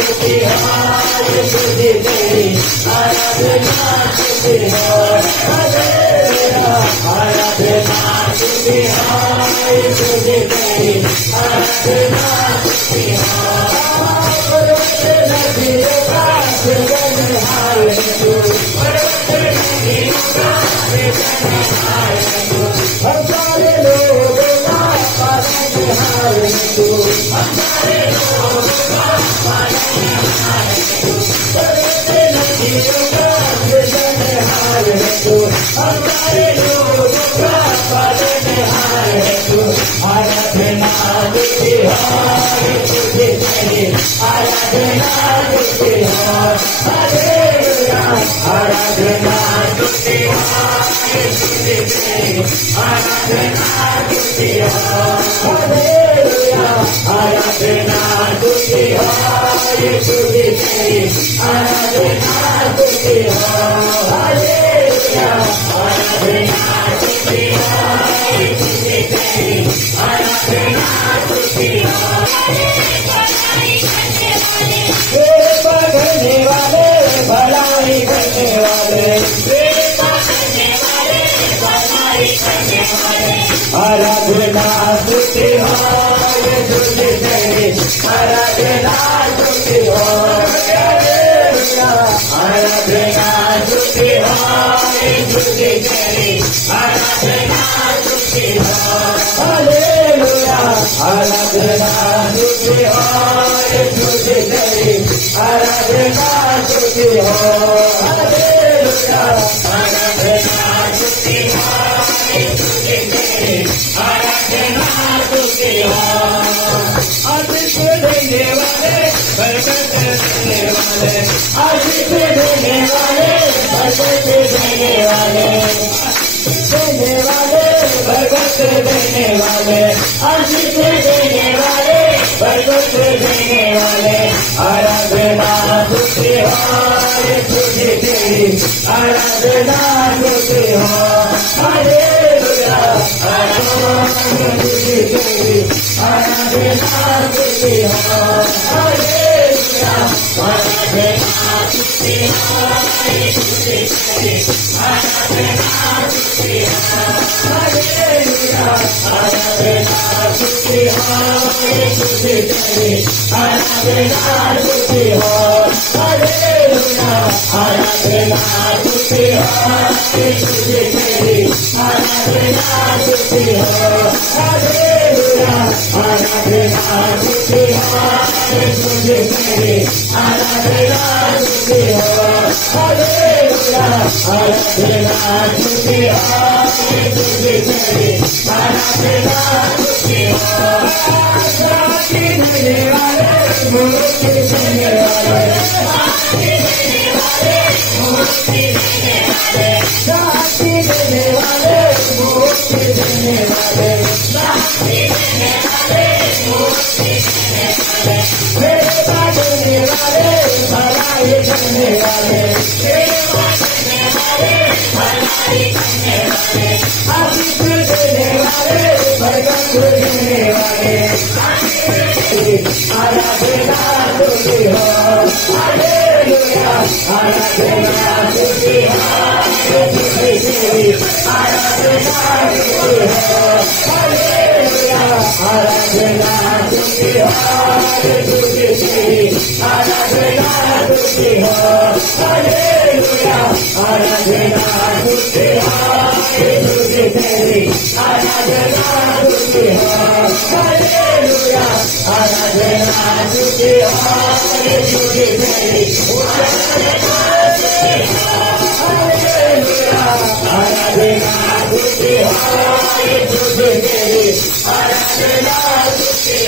तुझे हाय तुझे तेरी आराधना तुझे हालेलुया आराधना तुझे हाय तुझे तेरी आराधना तुझे हाय नदियों का सुगंध हालेलुया नदियों का सुगंध हालेलुया हमारे लोगों का पालन हालेलुया हमारे लोगों का पालन हालेलुया नदियों का सुगंध हालेलुया हमारे लोगों का पालन हालेलुया आराधना तुझे हाय तुझे तेरी आराधना तुझे हालेलुया आराधना तुझे हाय तुझे तेरी आराधना तुझे हालेलुया आराधना तुझे हाय तुझे तेरी आराधना तुझे हालेलुया आराधना तुझे हाय तुझे तेरी आराधना तुझे पढ़ने वाले भलाई करने वाले आराधना तुझे हाय तुझे तेरी आराधना तुझे हालेलुया आराधना तुझे हाय तुझे तेरी आराधना तुझे हालेलुया आराधना तुझे हाय तुझे तेरी आराधना तुझे हालेलुया आराधना तुझे हाय तुझे तेरी आराधना तुझे आशीष देने वाले बरकत देने वाले आशीष देने वाले बरकत देने वाले देने वाले बरकत देने वाले आशीष देने वाले बरकत देने वाले आराधना तुझे हाय तुझे तेरी आराधना तुझे हालेलुया आराधना तुझे तेरी आराधना तुझे हालेलुया आराधना तुझे हाय तुझे तेरी आराधना तुझे हालेलुया आराधना तुझे हाय तुझे तेरी आराधना तुझे हालेलुया आराधना तुझे हाय तुझे तेरी आराधना तुझे हालेलुया आराधना तुझे हाय तुझे तेरी आराधना तुझे हालेलुया आराधना तुझे हाय तुझे तेरी आराधना तुझे शांति देने वाले मुक्ति देने वाले शांति देने वाले मुक्ति देने वाले शांति देने वाले मुक्ति देने वाले शांति देने वाले मुक्ति देने वाले सेवा देने वाले भलाई करने वाले सेवा देने वाले भलाई करने वाले आशीष देने वाले बरकत देने वाले आराधना तुझे हालेलुया आराधना तुझे हाय तुझे तेरी आराधना तुझे हालेलुया आराधना तुझे हाय तुझे तेरी आराधना तुझे हालेलुया आराधना तुझे हाय तुझे तेरी आराधना तुझे हालेलुया आराधना तुझे हाय तुझे तेरी आराधना हालेलुया आराधना तुझे हाय तुझे तेरी आराधना तुझे